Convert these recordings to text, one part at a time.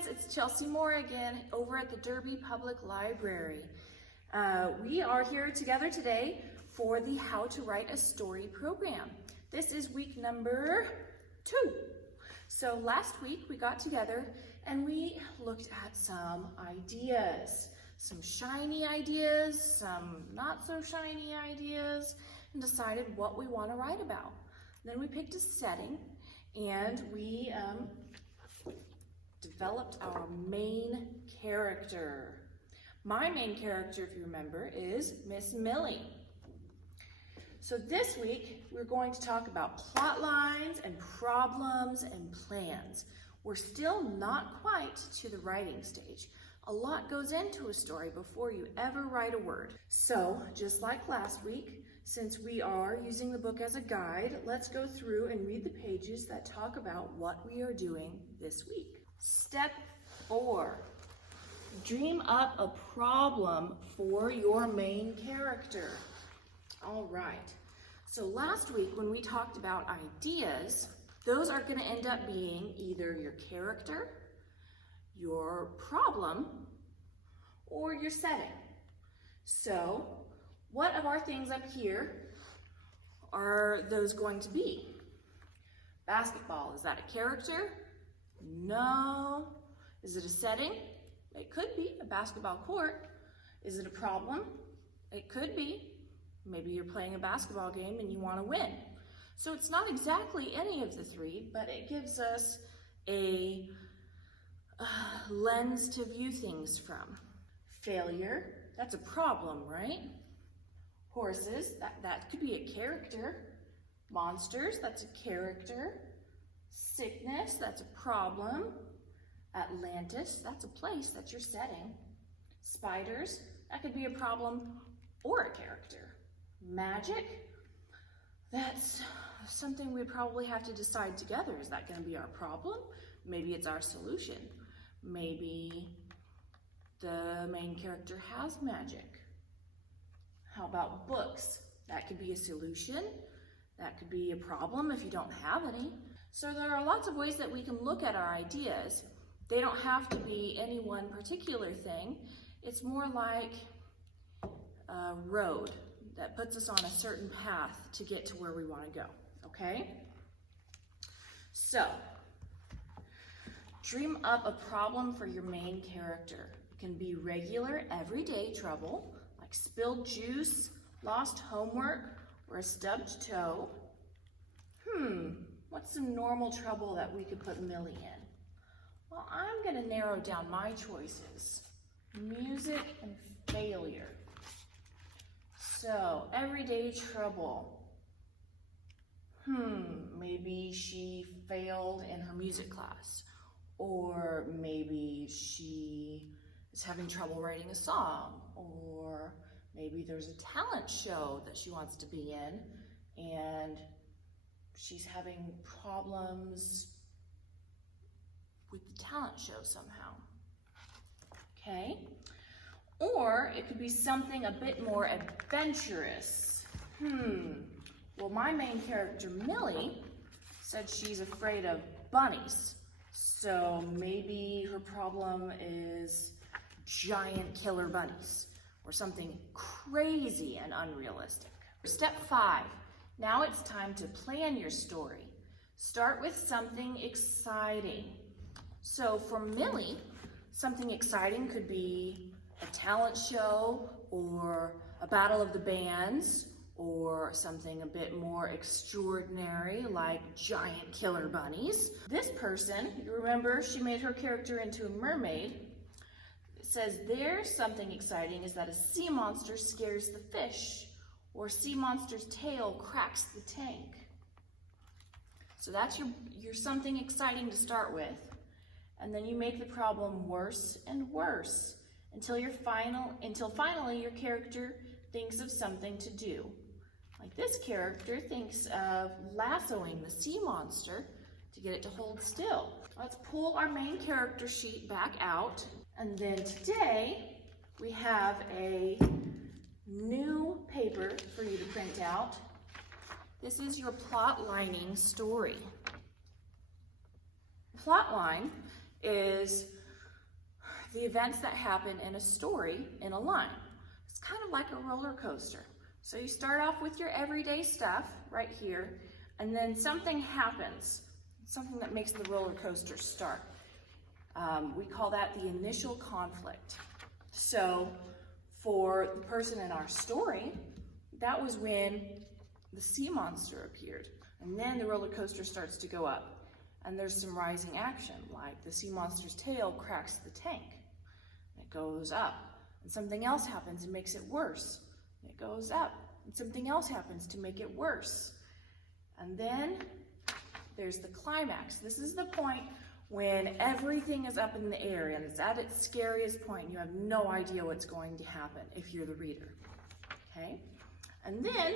friends, it's Chelsea Moore again over at the Derby Public Library. We are here together today for the How to Write a Story program. This is week number 2. So last week we got together and we looked at some ideas, some shiny ideas, some not so shiny ideas, and decided what we want to write about. Then we picked a setting and we developed our main character. My main character, if you remember, is Miss Millie. So this week, we're going to talk about plot lines and problems and plans. We're still not quite to the writing stage. A lot goes into a story before you ever write a word. So, just like last week, since we are using the book as a guide, let's go through and read the pages that talk about what we are doing this week. Step 4. Dream up a problem for your main character. All right. So last week when we talked about ideas, those are going to end up being either your character, your problem, or your setting. So what of our things up here are those going to be? Basketball, is that a character? No. Is it a setting? It could be a basketball court. Is it a problem? It could be. Maybe you're playing a basketball game and you want to win. So it's not exactly any of the three, but it gives us a lens to view things from. Failure, that's a problem, right? Horses, that could be a character. Monsters, that's a character. Sickness, that's a problem. Atlantis, that's a place, that's your setting. Spiders, that could be a problem or a character. Magic, that's something we probably have to decide together. Is that going to be our problem? Maybe it's our solution. Maybe the main character has magic. How about books? That could be a solution. That could be a problem if you don't have any. So there are lots of ways that we can look at our ideas. They don't have to be any one particular thing. It's more like a road that puts us on a certain path to get to where we want to go, okay? So, dream up a problem for your main character. It can be regular, everyday trouble, like spilled juice, lost homework, or a stubbed toe. What's some normal trouble that we could put Millie in? Well, I'm going to narrow down my choices. Music and failure. So, everyday trouble. Maybe she failed in her music class. Or maybe she is having trouble writing a song. Or maybe there's a talent show that she wants to be in and she's having problems with the talent show somehow. Okay? Or it could be something a bit more adventurous. Well, my main character, Millie, said she's afraid of bunnies. So maybe her problem is giant killer bunnies or something crazy and unrealistic. Step 5. Now it's time to plan your story. Start with something exciting. So for Millie, something exciting could be a talent show or a battle of the bands or something a bit more extraordinary like giant killer bunnies. This person, you remember she made her character into a mermaid. It says there's something exciting is that a sea monster scares the fish or a sea monster's tail cracks the tank. So that's your something exciting to start with. And then you make the problem worse and worse until finally your character thinks of something to do. Like this character thinks of lassoing the sea monster to get it to hold still. Let's pull our main character sheet back out. And then today we have a new paper for you to print out. This is your plot lining story. Plotline is the events that happen in a story in a line. It's kind of like a roller coaster. So you start off with your everyday stuff right here, and then something happens, something that makes the roller coaster start. We call that the initial conflict. So for the person in our story, that was when the sea monster appeared. And then the roller coaster starts to go up. And there's some rising action, like the sea monster's tail cracks the tank. It goes up. And something else happens and makes it worse. It goes up. And something else happens to make it worse. And then there's the climax. This is the point when everything is up in the air and it's at its scariest point. You have no idea what's going to happen if you're the reader. Okay? And then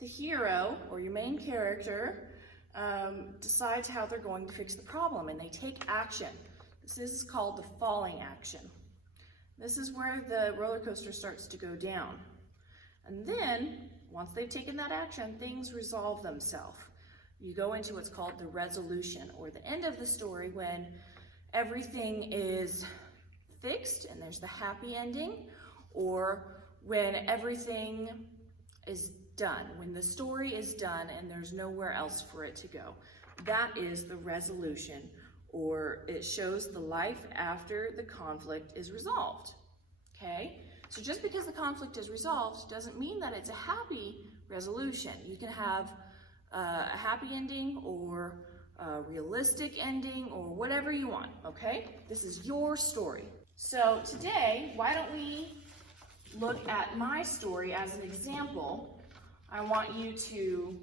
the hero, or your main character, decides how they're going to fix the problem, and they take action. This is called the falling action. This is where the roller coaster starts to go down. And then, once they've taken that action, things resolve themselves. You go into what's called the resolution, or the end of the story, when everything is fixed and there's the happy ending, or when everything is done, when the story is done and there's nowhere else for it to go. That is the resolution, or it shows the life after the conflict is resolved. Okay? So just because the conflict is resolved doesn't mean that it's a happy resolution. You can have a happy ending or a realistic ending or whatever you want, okay? This is your story. So today, why don't we look at my story as an example. I want you to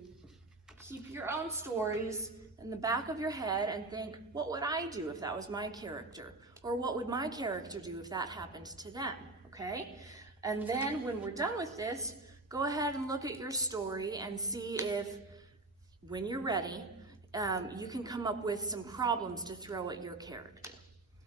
keep your own stories in the back of your head and think, what would I do if that was my character? Or what would my character do if that happened to them, okay? And then when we're done with this, go ahead and look at your story and see if, when you're ready, you can come up with some problems to throw at your character.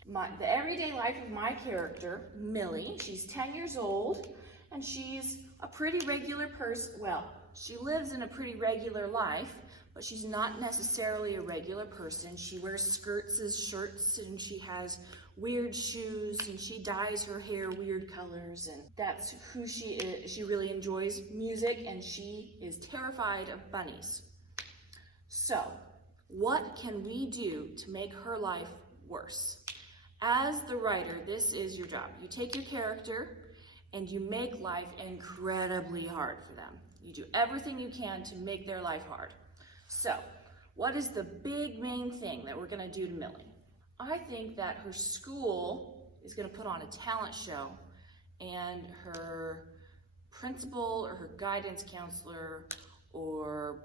The everyday life of my character, Millie, she's 10 years old, and she's a pretty regular person. Well, she lives in a pretty regular life, but she's not necessarily a regular person. She wears skirts as shirts, and she has weird shoes, and she dyes her hair weird colors, and that's who she is. She really enjoys music, and she is terrified of bunnies. So, what can we do to make her life worse? As the writer, this is your job. You take your character and you make life incredibly hard for them. You do everything you can to make their life hard. So, what is the big main thing that we're going to do to Millie? I think that her school is going to put on a talent show, and her principal or her guidance counselor or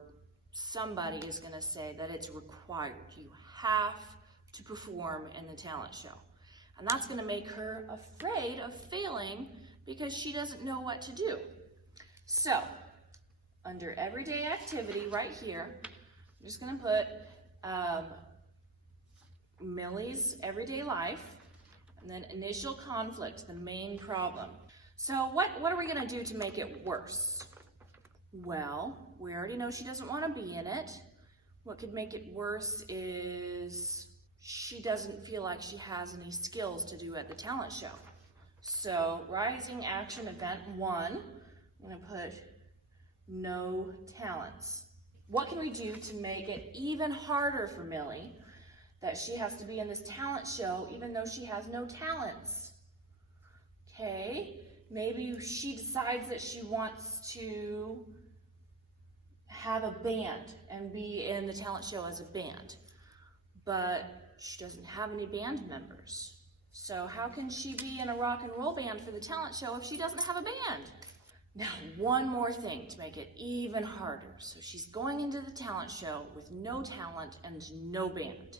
somebody is going to say that it's required. You have to perform in the talent show. And that's going to make her afraid of failing because she doesn't know what to do. So, under everyday activity right here, I'm just going to put Millie's everyday life, and then initial conflict, the main problem. So what are we going to do to make it worse? Well, we already know she doesn't want to be in it. What could make it worse is she doesn't feel like she has any skills to do at the talent show. So, rising action event 1, I'm going to put no talents. What can we do to make it even harder for Millie that she has to be in this talent show even though she has no talents? Okay, maybe she decides that she wants to have a band and be in the talent show as a band, but she doesn't have any band members. So how can she be in a rock and roll band for the talent show if she doesn't have a band? Now, one more thing to make it even harder. So she's going into the talent show with no talent and no band.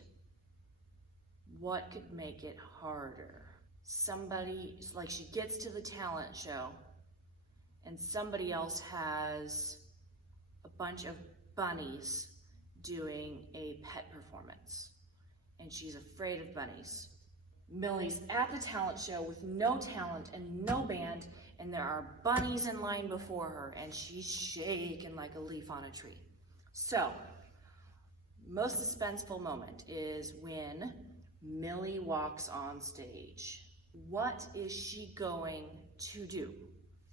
What could make it harder? Somebody, like she gets to the talent show and somebody else has a bunch of bunnies doing a pet performance, and she's afraid of bunnies. Millie's at the talent show with no talent and no band, and there are bunnies in line before her, and she's shaking like a leaf on a tree. So, most suspenseful moment is when Millie walks on stage. What is she going to do?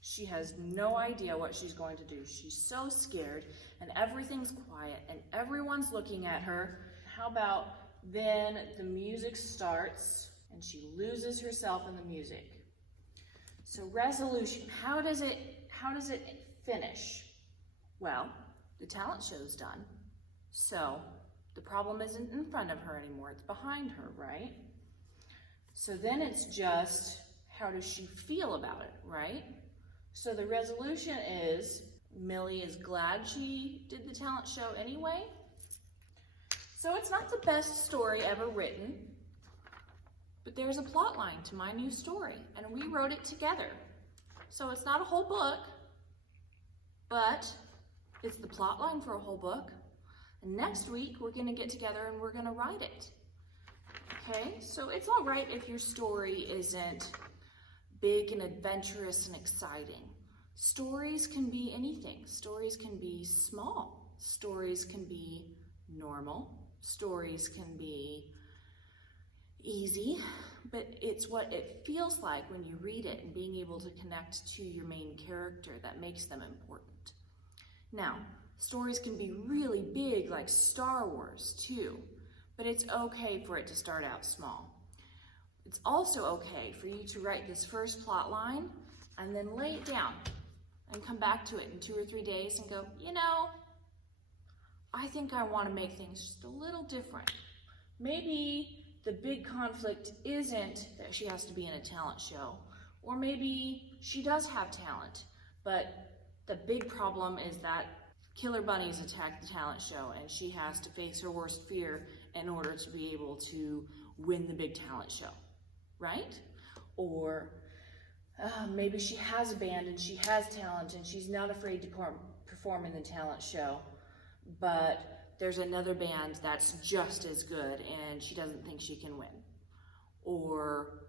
She has no idea what she's going to do. She's so scared, and everything's quiet, and everyone's looking at her. How about then the music starts, and she loses herself in the music? So resolution, how does it finish? Well, the talent show's done. So the problem isn't in front of her anymore, it's behind her, right? So then it's just, how does she feel about it, right? So the resolution is, Millie is glad she did the talent show anyway. So it's not the best story ever written, but there's a plot line to my new story, and we wrote it together. So it's not a whole book, but it's the plot line for a whole book. And next week, we're gonna get together and we're gonna write it. Okay, so it's all right if your story isn't big and adventurous and exciting. Stories can be anything. Stories can be small. Stories can be normal. Stories can be easy, but it's what it feels like when you read it and being able to connect to your main character that makes them important. Now, stories can be really big like Star Wars too, but it's okay for it to start out small. It's also okay for you to write this first plot line and then lay it down and come back to it in 2 or 3 days and go, you know, I think I want to make things just a little different. Maybe the big conflict isn't that she has to be in a talent show, or maybe she does have talent, but the big problem is that killer bunnies attack the talent show and she has to face her worst fear in order to be able to win the big talent show, right? Or maybe she has a band and she has talent and she's not afraid to perform in the talent show, but there's another band that's just as good and she doesn't think she can win. Or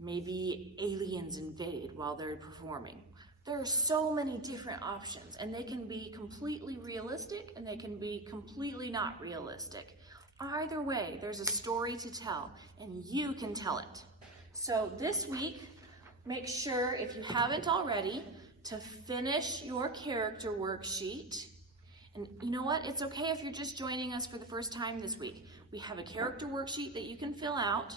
maybe aliens invade while they're performing. There are so many different options, and they can be completely realistic and they can be completely not realistic. Either way, there's a story to tell and you can tell it. So this week, make sure, if you haven't already, to finish your character worksheet. And you know what? It's okay if you're just joining us for the first time this week. We have a character worksheet that you can fill out,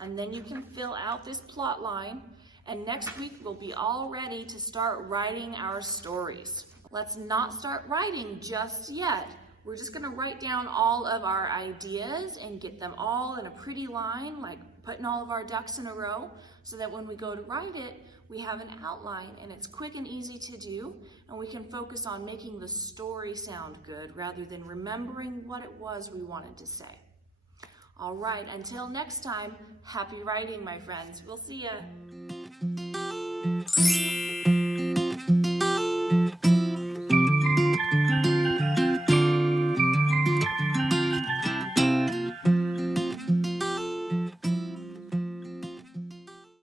and then you can fill out this plot line, and next week we'll be all ready to start writing our stories. Let's not start writing just yet. We're just gonna write down all of our ideas and get them all in a pretty line, like putting all of our ducks in a row, so that when we go to write it, we have an outline and it's quick and easy to do, and we can focus on making the story sound good rather than remembering what it was we wanted to say. All right, until next time, happy writing, my friends. We'll see ya.